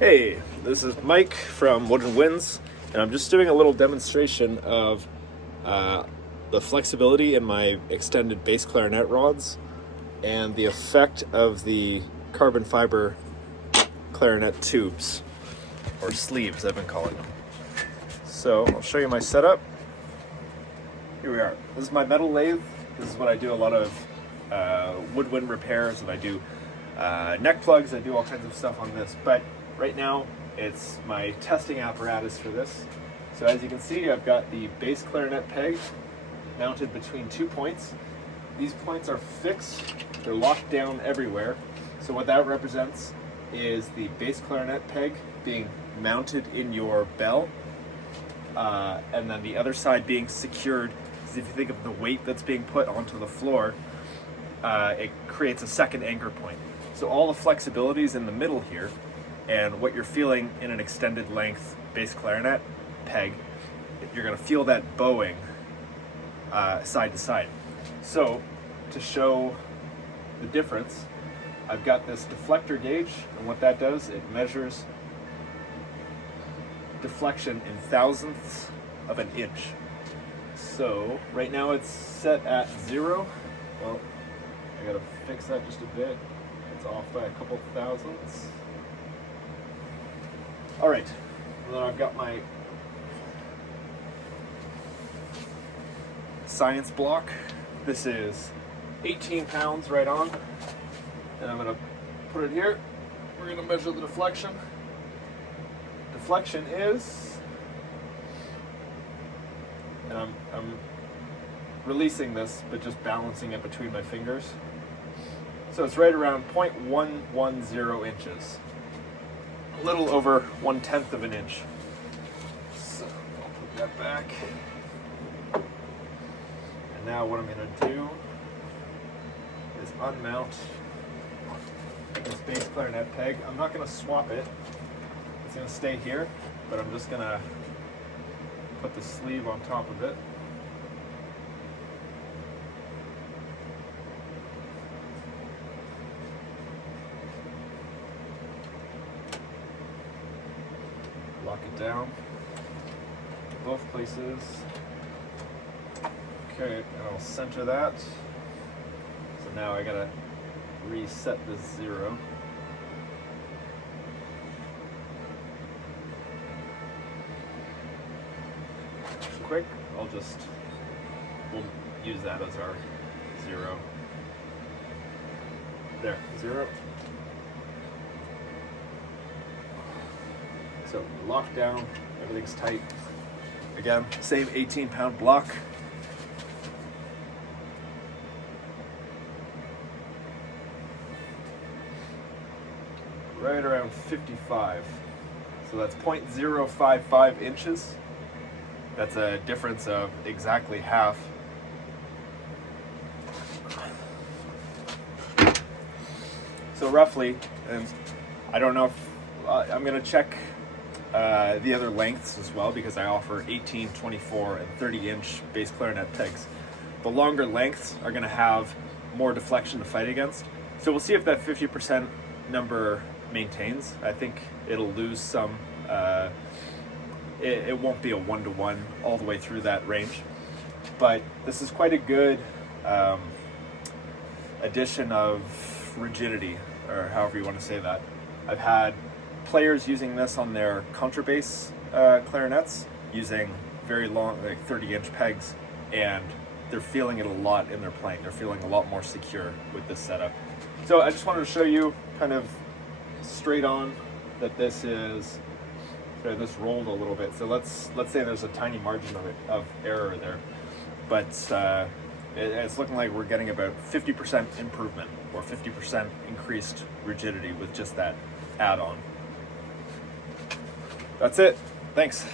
Hey, this is Mike from Wooden Winds, and I'm just doing a little demonstration of the flexibility in my extended bass clarinet rods and the effect of the carbon fiber clarinet tubes, or sleeves I've been calling them. So I'll show you my setup. Here we are. This is my metal lathe. This is what I do a lot of woodwind repairs, and I do neck plugs. I do all kinds of stuff on this, but right now it's my testing apparatus for this. So as you can see, I've got the bass clarinet peg mounted between 2 points. These points are fixed, they're locked down everywhere. So what that represents is the bass clarinet peg being mounted in your bell, and then the other side being secured. Because if you think of the weight that's being put onto the floor, it creates a second anchor point. So all the flexibility is in the middle here, and what you're feeling in an extended length bass clarinet peg, you're going to feel that bowing side to side. So to show the difference, I've got this deflector gauge, and what that does, it measures deflection in thousandths of an inch. So right now it's set at 0. Well, I gotta fix that just a bit. It's off by a couple thousandths. All right, and then I've got my science block. This is 18 pounds right on, and I'm gonna put it here. We're gonna measure the deflection. Deflection is, and I'm releasing this, but just balancing it between my fingers. So it's right around 0.110 inches. A little over 1/10 of an inch. So I'll put that back. And now what I'm gonna do is unmount this bass clarinet peg. I'm not gonna swap it. It's gonna stay here, but I'm just gonna put the sleeve on top of it. Lock it down both places. Okay, and I'll center that. So now I gotta reset this 0. Quick, we'll use that as our 0. There, 0. So locked down, everything's tight. Again, same 18-pound block. Right around 55. So that's 0.055 inches. That's a difference of exactly half. So roughly, and I don't know if I'm gonna check the other lengths as well, because I offer 18, 24, and 30-inch bass clarinet pegs. The longer lengths are gonna have more deflection to fight against. So we'll see if that 50% number maintains. I think it'll lose some. It won't be a 1-to-1 all the way through that range, but this is quite a good addition of rigidity, or however you want to say that. I've had players using this on their contrabass clarinets, using very long, like 30-inch pegs, and they're feeling it a lot in their playing. They're feeling a lot more secure with this setup. So I just wanted to show you kind of straight on that this is, sorry, this rolled a little bit. So let's say there's a tiny margin of error there, but it's looking like we're getting about 50% improvement, or 50% increased rigidity with just that add-on. That's it. Thanks.